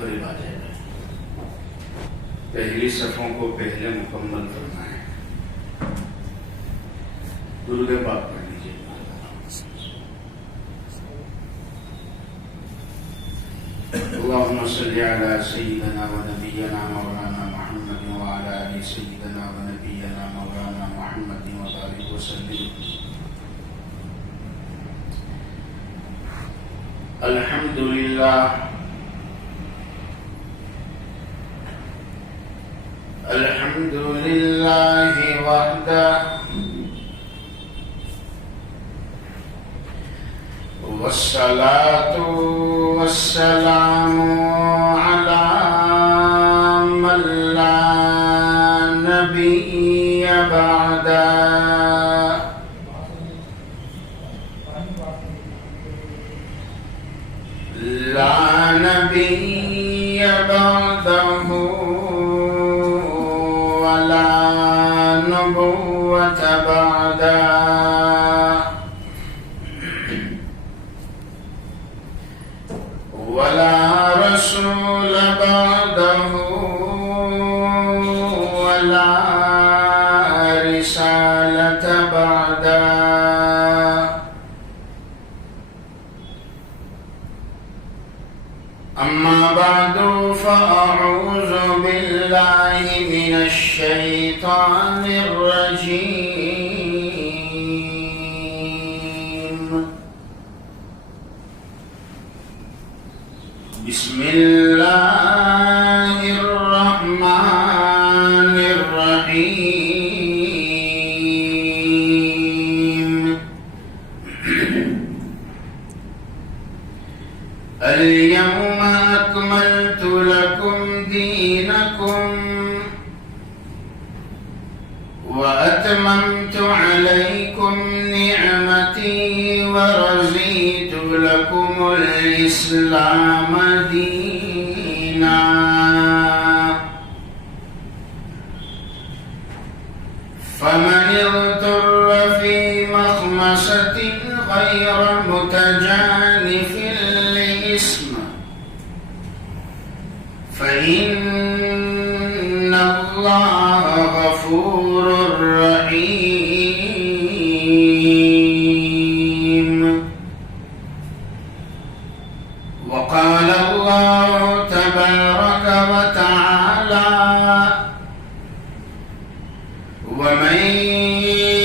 پر عبادت ہے. پہلی صفوں کو پہلے مکمل فرمائیں. درود پاک پڑھ لیجیے. اللهم صل على سيدنا ونبينا مولانا محمد وعلى آل سيدنا ونبينا مولانا محمد وبارك وسلم. الحمد لله الحمد لله وحده والصلاة والسلام على من لا نبي بعده. لا نبي بعده ولا نبوة بعده ولا رسول بعده ولا رسالة بعده. أما بعد فأعوذ بالله من الشيطان الرجيم. بسم الله الرحمن الرحيم. اليوم أكملت لكم دينكم وأتممت عليكم نعمتي ورضيت لكم الإسلام دينا. فمن اضطر في مخمصة غير متجانف لإثم فإن الله غفور رحيم. وقال الله تبارك وتعالى: ومن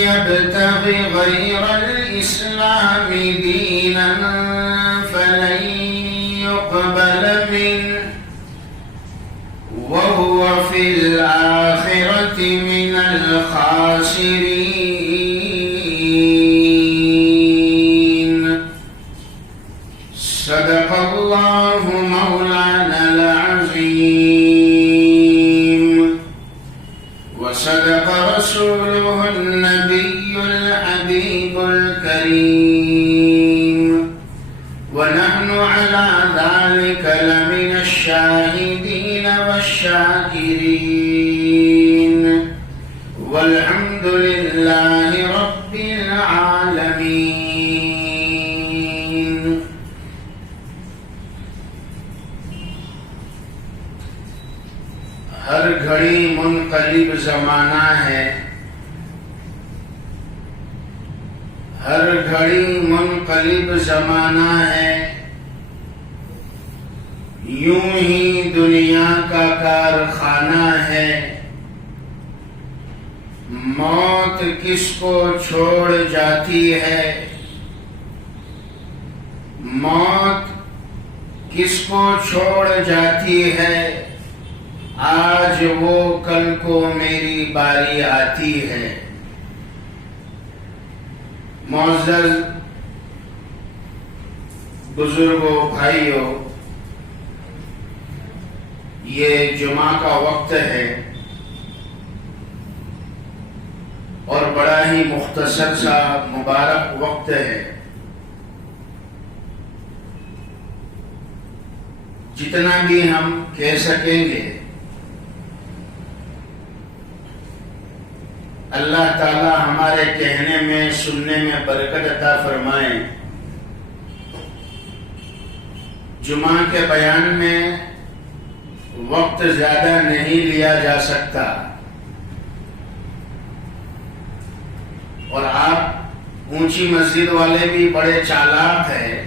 يبتغ غير الإسلام دينا فلن يقبل منه وهو في الآخرة من الخاسرين. صدق الله مولانا العظيم وصدق رسوله النبي الحبيب الكريم. ونحن على ذلك لمن الشاهدين والشاكرين والحمد لله رب العالمين. ہر گھڑی منقلب زمانہ ہے، ہر گھڑی منقلب زمانہ ہے. یوں ہی دنیا کا کارخانہ ہے. موت کس کو چھوڑ جاتی ہے، موت کس کو چھوڑ جاتی ہے. آج وہ کل کو میری باری آتی ہے. معزز بزرگوں، بھائیوں، یہ جمعہ کا وقت ہے اور بڑا ہی مختصر سا مبارک وقت ہے. جتنا بھی ہم کہہ سکیں گے اللہ تعالی ہمارے کہنے میں سننے میں برکت عطا فرمائیں. جمعہ کے بیان میں وقت زیادہ نہیں لیا جا سکتا، اور آپ اونچی مسجد والے بھی بڑے چالاک ہیں،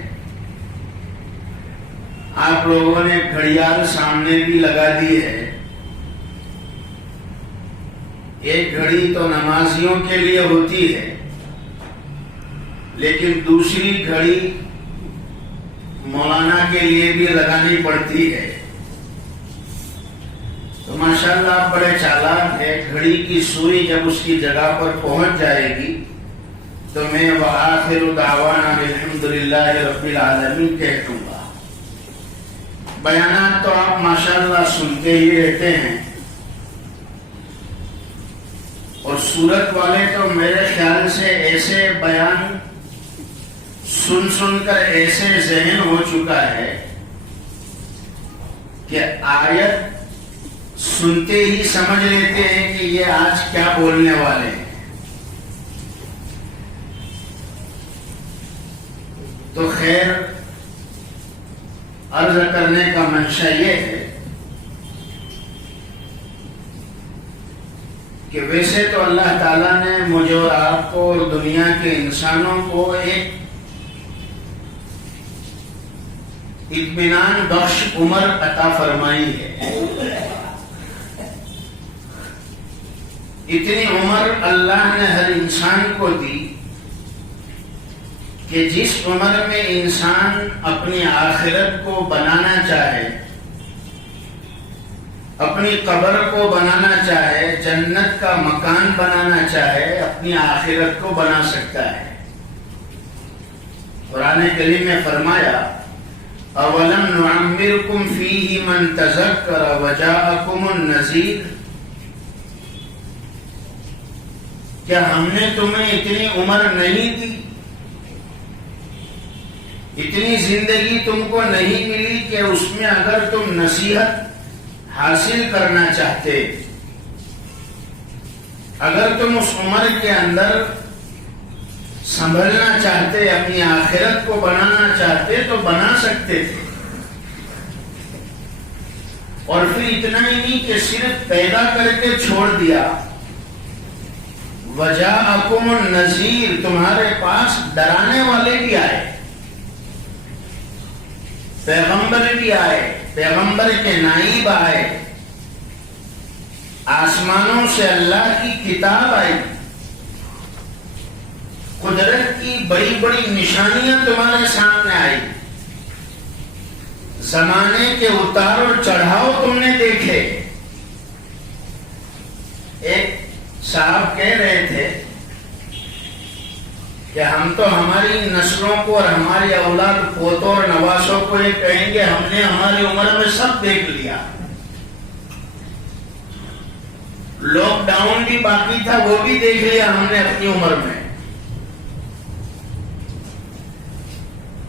آپ لوگوں نے گھڑیال سامنے بھی لگا دی ہے۔ ایک گھڑی تو نمازیوں کے لیے ہوتی ہے، لیکن دوسری گھڑی مولانا کے لیے بھی لگانی پڑتی ہے۔ تو ماشاءاللہ آپ بڑے چالاک ہے، گھڑی کی سوئی جب اس کی جگہ پر پہنچ جائے گی تو میں وآخر دعوانا الحمدللہ رب العالمین کہہ دوں گا۔ بیانات تو آپ ماشاءاللہ سنتے ہی رہتے ہیں، اور سورت والے تو میرے خیال سے ایسے بیان سن سن کر ایسے ذہن ہو چکا ہے کہ آیت سنتے ہی سمجھ لیتے ہیں کہ یہ آج کیا بولنے والے ہیں۔ تو خیر، عرض کرنے کا منشا یہ ہے کہ ویسے تو اللہ تعالیٰ نے مجھے اور آپ کو اور دنیا کے انسانوں کو ایک اطمینان بخش عمر عطا فرمائی ہے۔ اتنی عمر اللہ نے ہر انسان کو دی کہ جس عمر میں انسان اپنی آخرت کو بنانا چاہے، اپنی قبر کو بنانا چاہے، جنت کا مکان بنانا چاہے، اپنی آخرت کو بنا سکتا ہے۔ قرآن کریم میں فرمایا اولم نعمرکم فیہ من تذکر وجاءکم النذیر، کیا ہم نے تمہیں اتنی عمر نہیں دی، اتنی زندگی تم کو نہیں ملی کہ اس میں اگر تم نصیحت حاصل کرنا چاہتے، اگر تم اس عمر کے اندر سنبھلنا چاہتے، اپنی آخرت کو بنانا چاہتے تو بنا سکتے تھے۔ اور پھر اتنا ہی نہیں کہ صرف پیدا کر کے چھوڑ دیا، وجاءکم النذیر، تمہارے پاس ڈرانے والے بھی آئے، پیغمبر بھی آئے، پیغمبر کے نائب آئے، آسمانوں سے اللہ کی کتاب آئی، قدرت کی بڑی بڑی نشانیاں تمہارے سامنے آئی، زمانے کے اتار اور چڑھاؤ تم نے دیکھے۔ ایک صاحب کہہ رہے تھے کہ ہم تو ہماری نسلوں کو اور ہماری اولاد پوتوں اور نواسوں کو یہ کہیں گے ہم نے ہماری عمر میں سب دیکھ لیا، لاک ڈاؤن بھی باقی تھا وہ بھی دیکھ لیا ہم نے اپنی عمر میں۔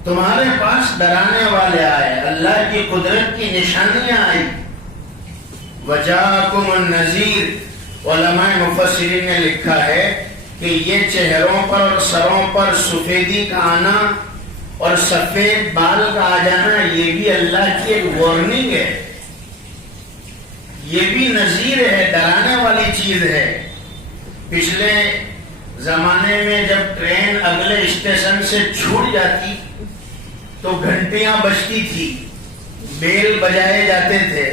تمہارے پاس ڈرانے والے آئے، اللہ کی قدرت کی نشانیاں آئی، وجاءکم النذیر۔ علماء مفسرین نے لکھا ہے کہ یہ چہروں پر اور سروں پر سفیدی کا آنا اور سفید بال کا آ جانا یہ بھی اللہ کی ایک وارننگ ہے، یہ بھی نذیر ہے، ڈرانے والی چیز ہے۔ پچھلے زمانے میں جب ٹرین اگلے اسٹیشن سے چھوٹ جاتی تو گھنٹیاں بجتی تھی، بیل بجائے جاتے تھے،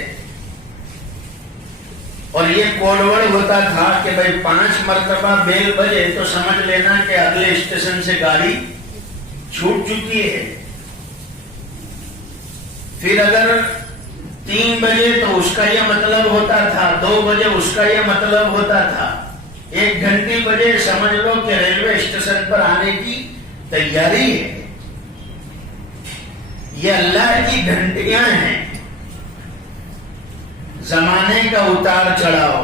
اور یہ کوڈ ورڈ ہوتا تھا کہ بھائی 5 مرتبہ بیل بجے تو سمجھ لینا کہ اگلے اسٹیشن سے گاڑی چھوٹ چکی ہے۔ پھر اگر 3 بجے تو اس کا یہ مطلب ہوتا تھا، 2 بجے اس کا یہ مطلب ہوتا تھا، 1 گھنٹے بجے سمجھ لو کہ ریلوے اسٹیشن پر آنے کی تیاری ہے۔ یہ اللہ کی گھنٹیاں ہیں، زمانے کا اتار چڑھاؤ،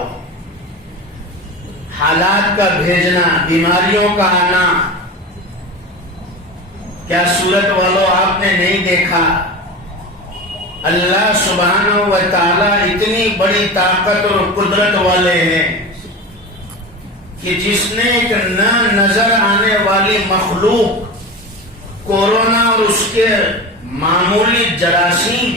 حالات کا بھیجنا، بیماریوں کا آنا۔ کیا سورت والوں آپ نے نہیں دیکھا اللہ سبحانہ و تعالی اتنی بڑی طاقت اور قدرت والے ہیں کہ جس نے ایک نہ نظر آنے والی مخلوق کورونا اور اس کے معمولی جراثیم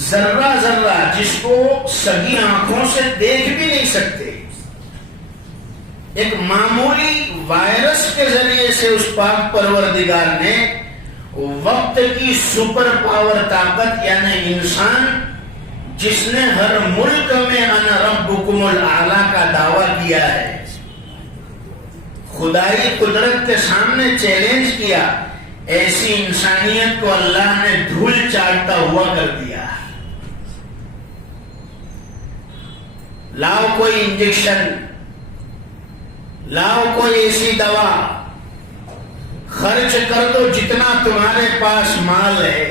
ذرہ ذرہ جس کو سگی آنکھوں سے دیکھ بھی نہیں سکتے، ایک معمولی وائرس کے ذریعے سے اس پاک پروردگار نے وقت کی سپر پاور طاقت یعنی انسان جس نے ہر ملک میں انا ربکم الاعلی کا دعویٰ کیا ہے، خدائی قدرت کے سامنے چیلنج کیا، ایسی انسانیت کو اللہ نے دھول چاٹتا ہوا کر دیا۔ لاؤ کوئی انجیکشن، لاؤ کوئی ایسی دوا، خرچ کر دو جتنا تمہارے پاس مال ہے،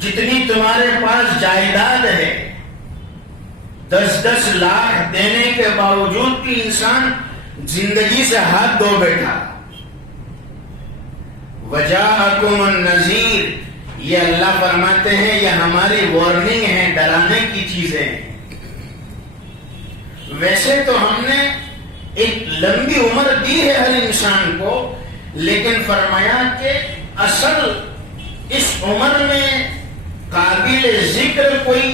جتنی تمہارے پاس جائیداد ہے، 10-10 لاکھ دینے کے باوجود بھی انسان زندگی سے ہاتھ دھو بیٹھا۔ وجاءکم النذیر، یہ اللہ فرماتے ہیں یہ ہماری وارننگ ہے، ڈرانے کی چیزیں ہیں۔ ویسے تو ہم نے ایک لمبی عمر دی ہے ہر انسان کو، لیکن فرمایا کہ اصل اس عمر میں قابل ذکر کوئی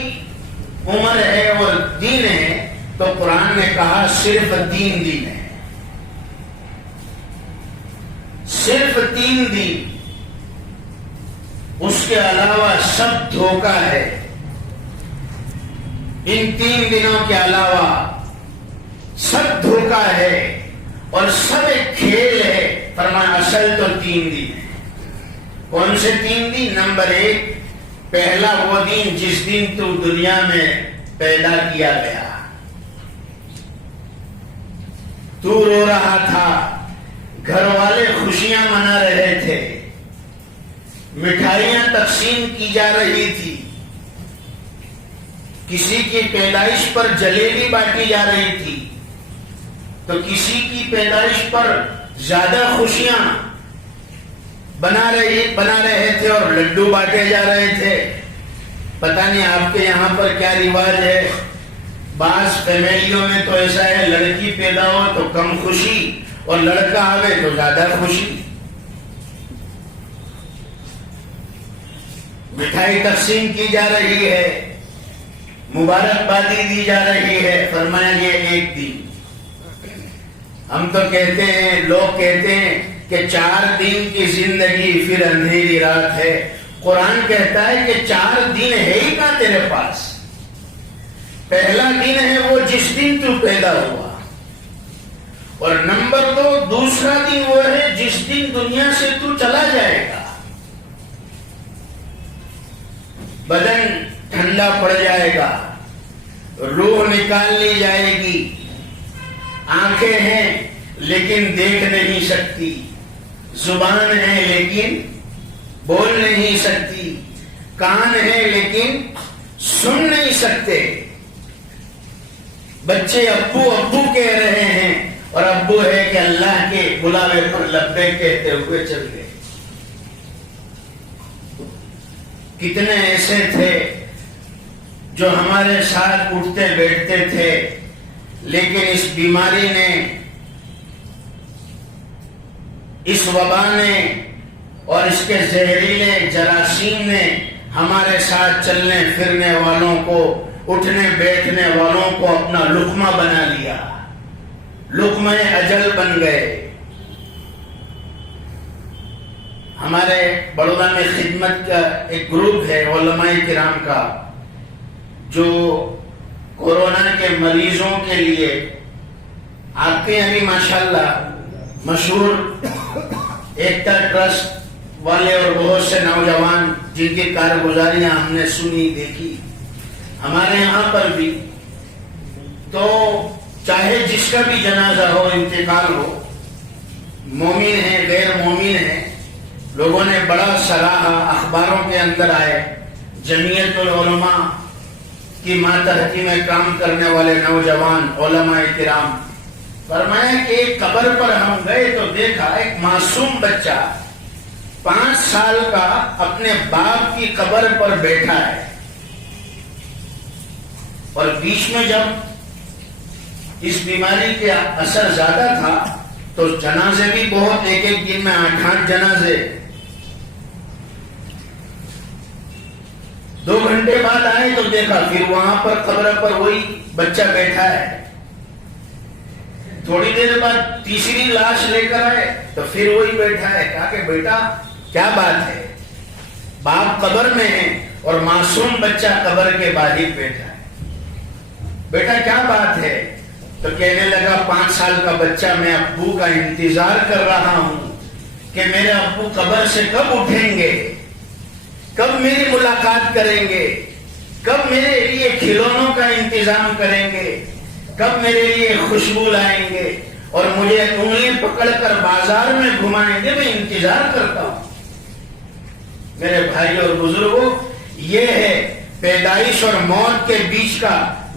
عمر ہے اور دین ہے تو قرآن نے کہا صرف 3 دن ہے، صرف 3 دن، اس کے علاوہ سب دھوکہ ہے۔ ان 3 دنوں کے علاوہ سب دھوکہ ہے اور سب ایک کھیل ہے۔ فرمایا اصل تو 3 دن ہے۔ کون سے 3 دن؟ نمبر 1، پہلا وہ دن جس دن تو دنیا میں پیدا کیا گیا، تو رو رہا تھا، گھر والے خوشیاں منا رہے تھے، مٹھائیاں تقسیم کی جا رہی تھی، کسی کی پیدائش پر جلیبی بانٹی جا رہی تھی، تو کسی کی پیدائش پر زیادہ خوشیاں بنا رہے تھے اور لڈو بانٹے جا رہے تھے۔ پتہ نہیں آپ کے یہاں پر کیا رواج ہے، بعض فیملیوں میں تو ایسا ہے لڑکی پیدا ہو تو کم خوشی اور لڑکا آوے تو زیادہ خوشی۔ مٹھائی تقسیم کی جا رہی ہے، مبارکبادی دی جا رہی ہے۔ فرمایا یہ 1 دن۔ ہم تو کہتے ہیں، لوگ کہتے ہیں کہ 4 دن کی زندگی پھر اندھیری رات ہے۔ قرآن کہتا ہے کہ 4 دن ہے ہی کہاں تیرے پاس۔ پہلا دن ہے وہ جس دن تو پیدا ہوا، اور نمبر 2 دوسرا دن وہ ہے جس دن دنیا سے تو چلا جائے گا۔ بدن ٹھنڈا پڑ جائے گا، روح نکال لی جائے گی، آنکھیں ہیں لیکن دیکھ نہیں سکتی، زبان ہے لیکن بول نہیں سکتی، کان ہے لیکن سن نہیں سکتے، بچے ابو ابو کہہ رہے ہیں اور ابو ہے کہ اللہ کے بلاوے پر لبیک کہتے ہوئے چل گئے۔ کتنے ایسے تھے جو ہمارے ساتھ اٹھتے بیٹھتے تھے، لیکن اس بیماری نے، اس وبا نے اور اس کے زہریلے جراثیم نے ہمارے ساتھ چلنے پھرنے والوں کو، اٹھنے بیٹھنے والوں کو اپنا لقمہ بنا لیا، لقمہ اجل بن گئے۔ ہمارے بڑودہ میں خدمت کا ایک گروپ ہے علماء کرام کا، جو کورونا کے مریضوں کے لیے، آپ کے یعنی ماشاءاللہ مشہور ایکتا ٹرسٹ والے اور بہت سے نوجوان جن کی کارگزاریاں ہم نے سنی دیکھی، ہمارے یہاں پر بھی، تو چاہے جس کا بھی جنازہ ہو، انتقال ہو، مومن ہے غیر مومن ہے، لوگوں نے بڑا سراہا، اخباروں کے اندر آئے، جمعیت العلماء کی ماتحتی میں کام کرنے والے نوجوان علماء کرام، فرمایا کہ ایک قبر پر ہم گئے تو دیکھا ایک معصوم بچہ 5 سال کا اپنے باپ کی قبر پر بیٹھا ہے، اور بیچ میں جب اس بیماری کے اثر زیادہ تھا تو جنازے بھی بہت، ایک دن میں 8 جنازے، 2 گھنٹے بعد بعد آئے تو دیکھا پھر وہاں پر قبر پر وہی بچہ بیٹھا ہے. تھوڑی دیر بعد تیسری لاش لے کر آئے تو پھر وہی بیٹھا ہے. کہا کہ بیٹا کیا بات ہے؟ باپ قبر میں ہے اور معصوم بچہ قبر کے باہر بیٹھا ہے. بیٹا کیا بات ہے؟ تو کہنے لگا 5 سال کا بچہ میں ابو کا انتظار کر رہا ہوں کہ میرے ابو قبر سے کب اٹھیں گے، کب میری ملاقات کریں گے، کب میرے لیے کھلونوں کا انتظام کریں گے، کب میرے لیے خوشبو لائیں گے اور مجھے انگلی پکڑ کر بازار میں گھمائیں گے. میں انتظار کرتا ہوں. میرے بھائی اور بزرگوں، یہ ہے پیدائش اور موت کے بیچ کا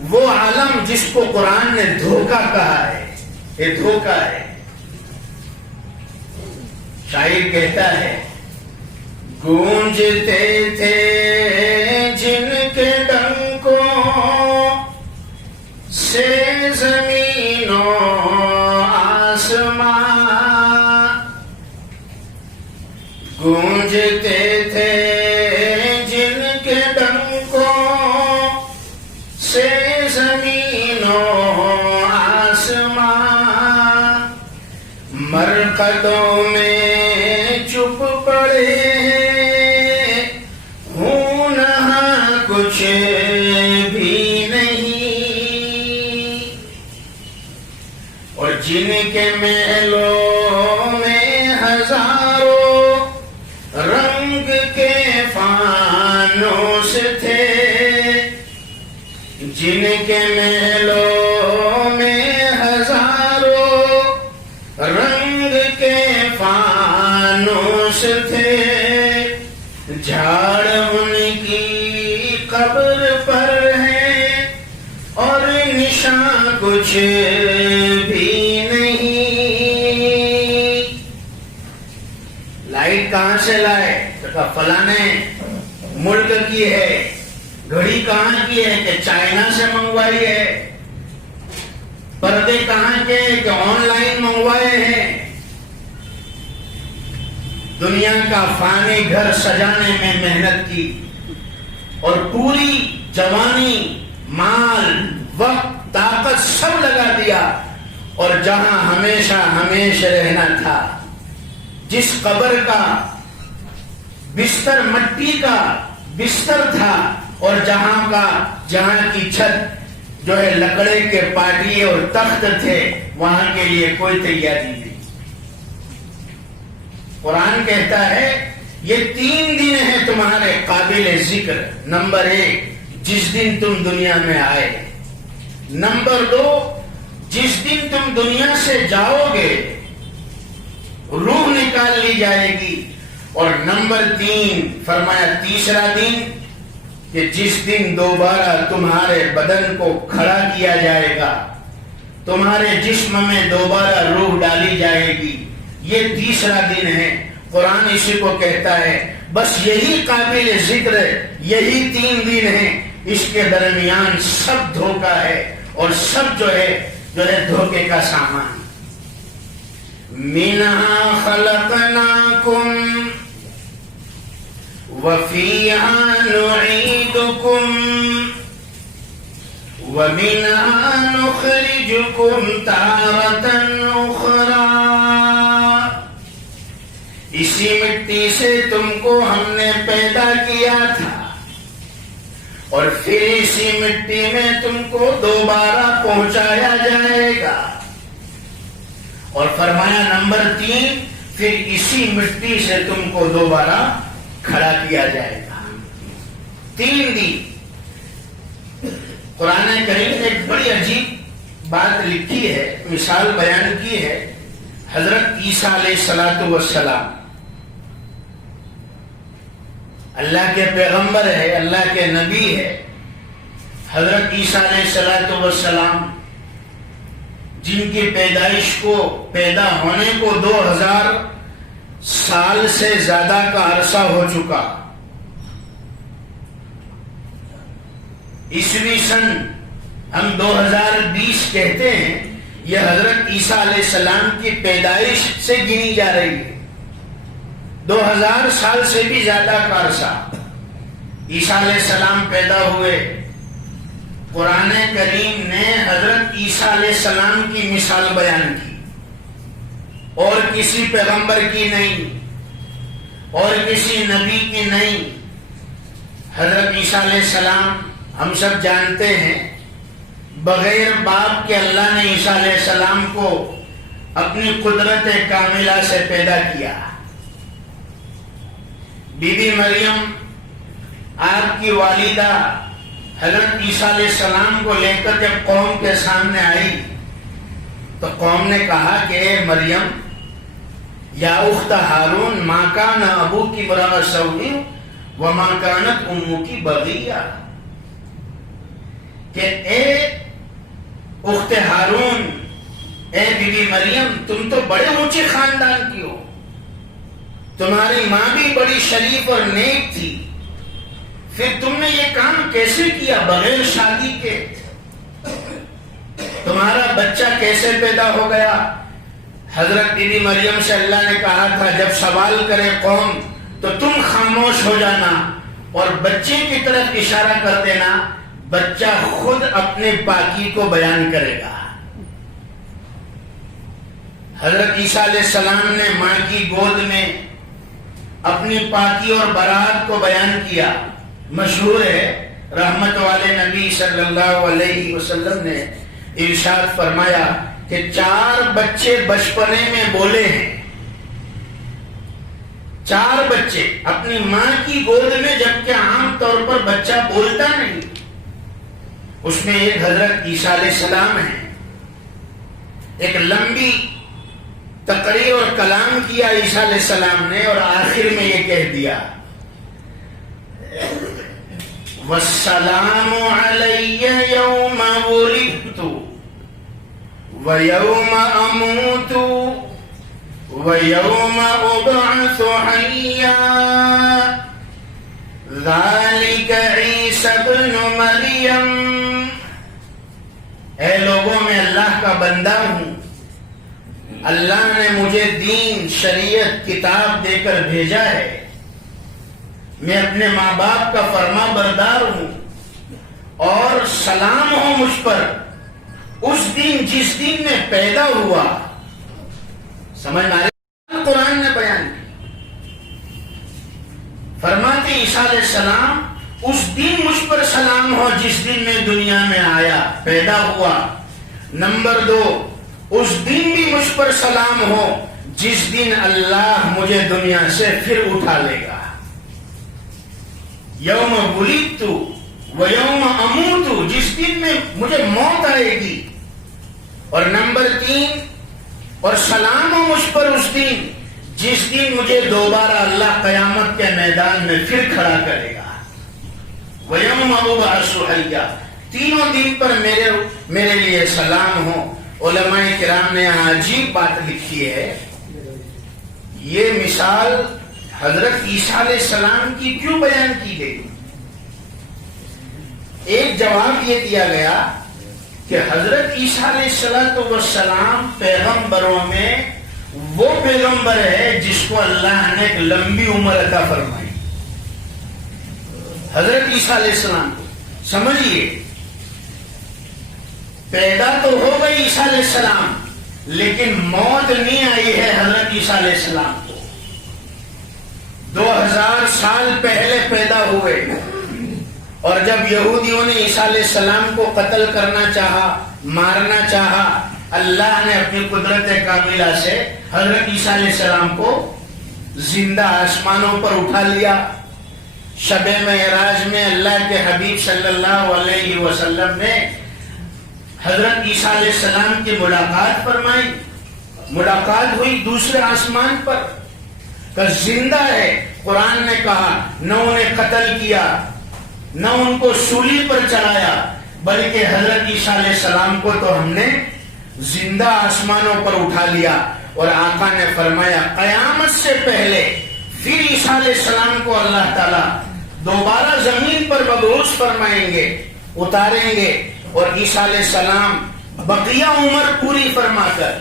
وہ عالم جس کو قرآن نے دھوکہ کہا ہے. یہ دھوکہ ہے. شاعر کہتا ہے گونجتے تھے جن کے ڈنکوں سے زمین و آسمان، گونجتے تھے جن کے ڈنکوں سے زمین و آسمان، مرقدوں میں چپ پڑے ہوں نہ کچھ بھی نہیں، اور جن کے محلوں میں ہزاروں رنگ کے فانوس تھے، جن کے محلوں میں ہزاروں رنگ کے فانوس تھے، جھاڑ ان کی قبر پر ہے اور نشان کچھ بھی نہیں. لائٹ کہاں سے لائے؟ تو کہا فلانے ملک کی ہے. گھڑی کہاں کی ہے؟ کہ چائنا سے منگوائی ہے. پردے کہاں کے؟ کہ آن لائن منگوائے ہیں. دنیا کا فانی گھر سجانے میں محنت کی اور پوری جوانی، مال، وقت، طاقت سب لگا دیا، اور جہاں ہمیشہ ہمیشہ رہنا تھا، جس قبر کا بستر مٹی کا بستر تھا اور جہاں کی چھت جو ہے لکڑے کے پاٹیے اور تخت تھے، وہاں کے لیے کوئی تیاری نہیں. قرآن کہتا ہے یہ 3 دن ہیں تمہارے قابل ذکر. نمبر 1 جس دن تم دنیا میں آئے. نمبر 2 جس دن تم دنیا سے جاؤ گے روح نکال لی جائے گی. اور نمبر 3 فرمایا تیسرا دن کہ جس دن دوبارہ تمہارے بدن کو کھڑا کیا جائے گا، تمہارے جسم میں دوبارہ روح ڈالی جائے گی. یہ تیسرا دن ہے. قرآن اسی کو کہتا ہے بس یہی قابل ذکر ہے، یہی 3 دن ہیں. اس کے درمیان سب دھوکہ ہے اور سب جو ہے دھوکے کا سامان. منہا خلقناکم وفیہا نعیدکم ومنہا نخرجکم تارۃ اخری. اسی مٹی سے تم کو ہم نے پیدا کیا تھا اور پھر اسی مٹی میں تم کو دوبارہ پہنچایا جائے گا. اور فرمایا نمبر 3 پھر اسی مٹی سے تم کو دوبارہ کھڑا کیا جائے گا. 3 دن. قرآن کریم نے ایک بڑی عجیب بات لکھی ہے، مثال بیان کی ہے. حضرت عیسیٰ علیہ السلام اللہ کے پیغمبر ہے، اللہ کے نبی ہے. حضرت عیسیٰ علیہ السلام جن کی پیدائش کو پیدا ہونے کو 2000 سال سے زیادہ کا عرصہ ہو چکا. عیسوی سن ہم 2020 کہتے ہیں، یہ حضرت عیسیٰ علیہ السلام کی پیدائش سے گنی جا رہی ہے. 2000 سال سے بھی زیادہ کا عرصہ. عیسیٰ علیہ السلام پیدا ہوئے، قرآن کریم نے حضرت عیسیٰ علیہ السلام کی مثال بیان کی، اور کسی پیغمبر کی نہیں، اور کسی نبی کی نہیں۔ حضرت عیسیٰ علیہ السلام ہم سب جانتے ہیں، بغیر باپ کے اللہ نے عیسیٰ علیہ السلام کو اپنی قدرت کاملہ سے پیدا کیا۔ بی بی مریم آپ کی والدہ حضرت عیسیٰ علیہ السلام کو لے کر جب قوم کے سامنے آئی تو قوم نے کہا کہ اے مریم، یا اخت ہارون، ما کان ابوکی امرأ سوء وما کانت امکی بغیہ، کہ اے اخت ہارون، اے بی بی مریم، تم تو بڑے اونچے خاندان کی ہو، تمہاری ماں بھی بڑی شریف اور نیک تھی، پھر تم نے یہ کام کیسے کیا بغیر شادی کے؟ تمہارا بچہ کیسے پیدا ہو گیا؟ حضرت بی بی مریم سے اللہ نے کہا تھا جب سوال کرے قوم تو تم خاموش ہو جانا اور بچے کی طرف اشارہ کر دینا، بچہ خود اپنے پاکی کو بیان کرے گا۔ حضرت عیسیٰ علیہ السلام نے ماں کی گود میں اپنی پاکی اور برات کو بیان کیا۔ مشہور ہے، رحمت والے نبی صلی اللہ علیہ وسلم نے ارشاد فرمایا کہ 4 بچے بچپنے میں بولے ہیں، 4 بچے اپنی ماں کی گود میں، جبکہ عام طور پر بچہ بولتا نہیں، اس میں ایک حضرت عیسیٰ علیہ السلام ہے۔ ایک لمبی تقریر اور کلام کیا عیسیٰ علیہ السلام نے، اور آخر میں یہ کہہ دیا وَالسَّلَامُ عَلَيَّ يَوْمَ وُلِدْتُ وَيَوْمَ أَمُوتُ وَيَوْمَ أُبْعَثُ حَيًّا ذَلِكَ عِيسَى ابْنُ مَرْيَمَ۔ اے لوگوں، میں اللہ کا بندہ ہوں، اللہ نے مجھے دین، شریعت، کتاب دے کر بھیجا ہے، میں اپنے ماں باپ کا فرما بردار ہوں، اور سلام ہو مجھ پر اس دن جس دن میں پیدا ہوا۔ سمجھ میں آ رہی؟ قرآن نے بیان کی، فرماتے عیسیٰ علیہ السلام اس دن مجھ پر سلام ہو جس دن میں دنیا میں آیا، پیدا ہوا۔ نمبر 2، اس دن بھی مجھ پر سلام ہو جس دن اللہ مجھے دنیا سے پھر اٹھا لے گا۔ یوم ولدت و یوم اموت، جس دن میں مجھے موت آئے گی۔ اور نمبر 3، اور سلام ہو مجھ پر اس دن جس دن مجھے دوبارہ اللہ قیامت کے میدان میں پھر کھڑا کرے گا۔ وَيَوْمَ أُبْعَثُ حَيًّا، تینوں دن پر میرے لیے سلام ہو۔ علماء کرام نے یہاں عجیب بات لکھی ہے، یہ مثال حضرت عیسیٰ علیہ السلام کی کیوں بیان کی گئی؟ ایک جواب یہ دیا گیا کہ حضرت عیسیٰ علیہ السلام پیغمبروں میں وہ پیغمبر ہے جس کو اللہ نے ایک لمبی عمر عطا فرمائی۔ حضرت عیسیٰ علیہ السلام کو سمجھیے، پیدا تو ہو گئی عیسیٰ علیہ السلام، لیکن موت نہیں آئی ہے حضرت عیسیٰ علیہ السلام کو۔ 2000 سال پہلے پیدا ہوئے، اور جب یہودیوں نے عیسیٰ علیہ السلام کو قتل کرنا چاہا، مارنا چاہا، اللہ نے اپنی قدرت کاملہ سے حضرت عیسیٰ علیہ السلام کو زندہ آسمانوں پر اٹھا لیا۔ شب معراج میں اللہ کے حبیب صلی اللہ علیہ وسلم نے حضرت عیسیٰ علیہ السلام کی ملاقات فرمائی، ملاقات ہوئی دوسرے آسمان پر، کہ زندہ ہے۔ قرآن نے کہا نہ انہیں قتل کیا، نہ ان کو سولی پر چڑھایا، بلکہ حضرت عیسیٰ علیہ السلام کو تو ہم نے زندہ آسمانوں پر اٹھا لیا۔ اور آقا نے فرمایا قیامت سے پہلے پھر عیسیٰ علیہ السلام کو اللہ تعالیٰ دوبارہ زمین پر مبعوث فرمائیں گے، اتاریں گے، اور عیسیٰ علیہ السلام بقیہ عمر پوری فرما کر،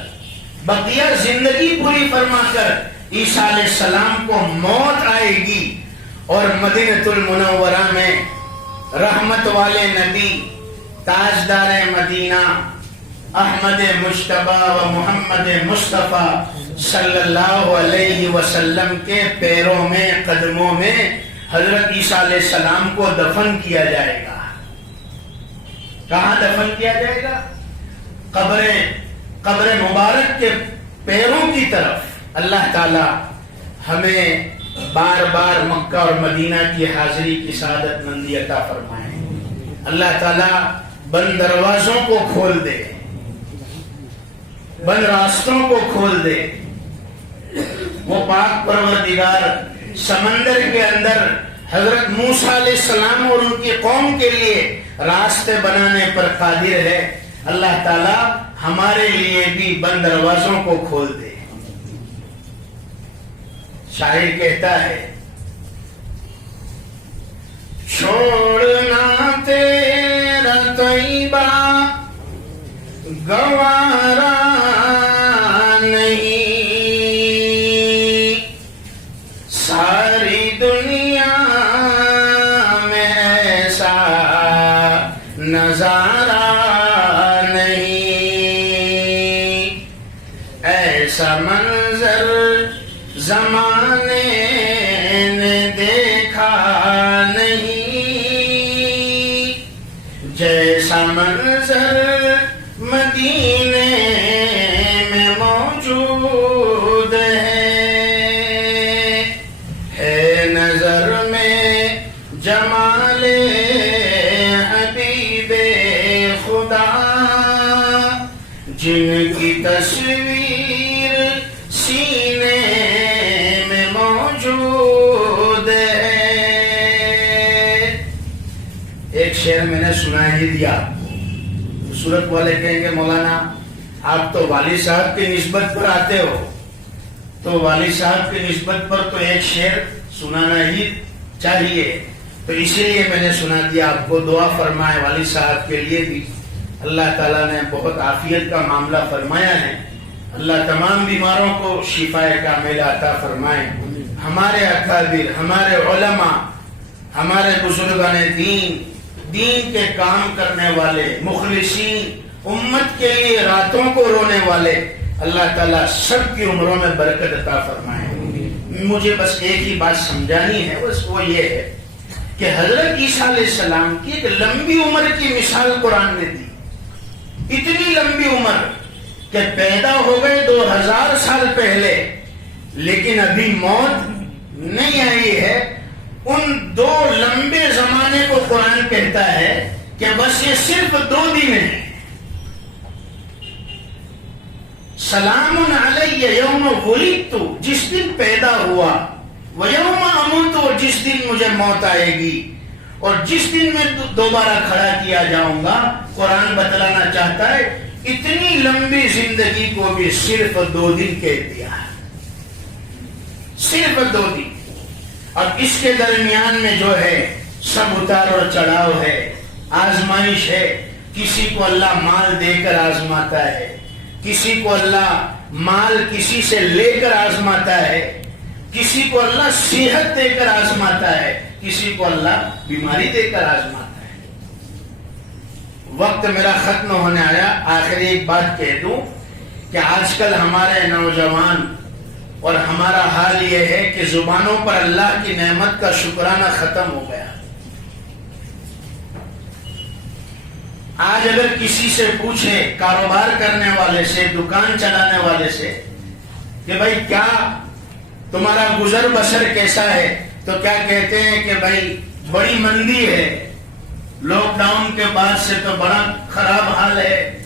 بقیہ زندگی پوری فرما کر عیسیٰ علیہ السلام کو موت آئے گی، اور مدینۃ المنورہ میں رحمت والے نبی تاجدار مدینہ احمد مجتبی و محمد مصطفیٰ صلی اللہ علیہ وسلم کے پیروں میں قدموں میں حضرت عیسیٰ علیہ السلام کو دفن کیا جائے گا. کہاں دفن کیا جائے گا؟ قبر مبارک کے پیروں کی طرف. اللہ تعالی ہمیں بار بار مکہ اور مدینہ کی حاضری کی سعادت مندی عطا فرمائے. اللہ تعالی بند دروازوں کو کھول دے، بند راستوں کو کھول دے. وہ پاک پروردگار سمندر کے اندر حضرت موسیٰ علیہ السلام اور ان کی قوم کے لیے راستے بنانے پر قادر ہے. اللہ تعالی ہمارے لیے بھی بند دروازوں کو کھول دے. شاعر کہتا ہے چھوڑنا تیرا طیبہ گوارا نہیں، ساری دنیا میں ایسا نظارہ نہیں، ایسا منظر زمانے نے دیکھا نہیں، جیسا منظر مدینے میں موجود ہے نظر میں جمال حبیب خدا، جن کی تصویر سینے میں موجود ہے. ایک شعر میں نے سنا ہی دیا. صورت والے کہیں گے مولانا آپ تو والد صاحب کی نسبت پر آتے ہو، تو والد صاحب کی نسبت پر تو ایک شعر سنانا ہی چاہیے، تو اسی لیے میں نے سنا دیا. آپ کو دعا فرمائے والد صاحب کے لیے بھی. اللہ تعالیٰ نے بہت عافیت کا معاملہ فرمایا ہے. اللہ تمام بیماروں کو شفا کاملہ عطا فرمائے. ہمارے اکابر، ہمارے علماء، ہمارے بزرگان دین، دین کے کام کرنے والے مخلصین، امت کے لیے راتوں کو رونے والے، اللہ تعالیٰ سب کی عمروں میں برکت عطا فرمائے. مجھے بس ایک ہی بات سمجھانی ہے، بس وہ یہ ہے کہ حضرت عیسیٰ علیہ السلام کی ایک لمبی عمر کی مثال قرآن نے دی. اتنی لمبی عمر کہ پیدا ہو گئے 2000 سال پہلے، لیکن ابھی موت نہیں آئی ہے. ان 2 لمبے زمانے کو قرآن کہتا ہے کہ بس یہ صرف 2 دن ہے. سلام علی یوم ولدت، جس دن پیدا ہوا، ویوم اموت، جس دن مجھے موت آئے گی، اور جس دن میں دوبارہ کھڑا کیا جاؤں گا. قرآن بتلانا چاہتا ہے اتنی لمبی زندگی کو بھی صرف 2 دن کہہ دیا، صرف 2 دن. اور اس کے درمیان میں جو ہے سب اتار اور چڑھاؤ ہے، آزمائش ہے. کسی کو اللہ مال دے کر آزماتا ہے، کسی کو اللہ مال کسی سے لے کر آزماتا ہے، کسی کو اللہ صحت دے کر آزماتا ہے، کسی کو اللہ بیماری دے کر آزماتا ہے. وقت میرا ختم ہونے آیا. آخری ایک بات کہہ دوں کہ آج کل ہمارے نوجوان اور ہمارا حال یہ ہے کہ زبانوں پر اللہ کی نعمت کا شکرانہ ختم ہو گیا. آج اگر کسی سے پوچھے، کاروبار کرنے والے سے، دکان چلانے والے سے، کہ بھائی کیا تمہارا گزر بسر کیسا ہے، تو کیا کہتے ہیں کہ بھائی بڑی مندی ہے، لاک ڈاؤن کے بعد سے تو بڑا خراب حال ہے.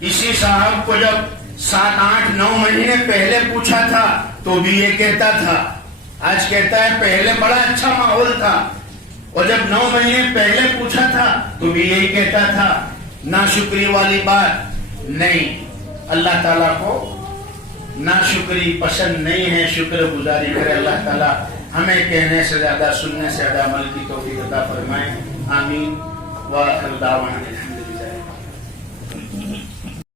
اسی صاحب کو جب 7, 8, 9 مہینے پہلے پوچھا تھا تو بھی یہ کہتا تھا. آج کہتا ہے پہلے بڑا اچھا ماحول تھا، اور جب 9 مہینے پہلے پوچھا تھا تو بھی یہی کہتا تھا. ناشکری والی بات نہیں. اللہ تعالیٰ کو ناشکری پسند نہیں ہے، شکر گزاری کرے. اللہ تعالیٰ ہمیں کہنے سے زیادہ سننے سے زیادہ عمل کی توفیق عطا فرمائے. آمین. وآخر دعوانا الحمد للہ.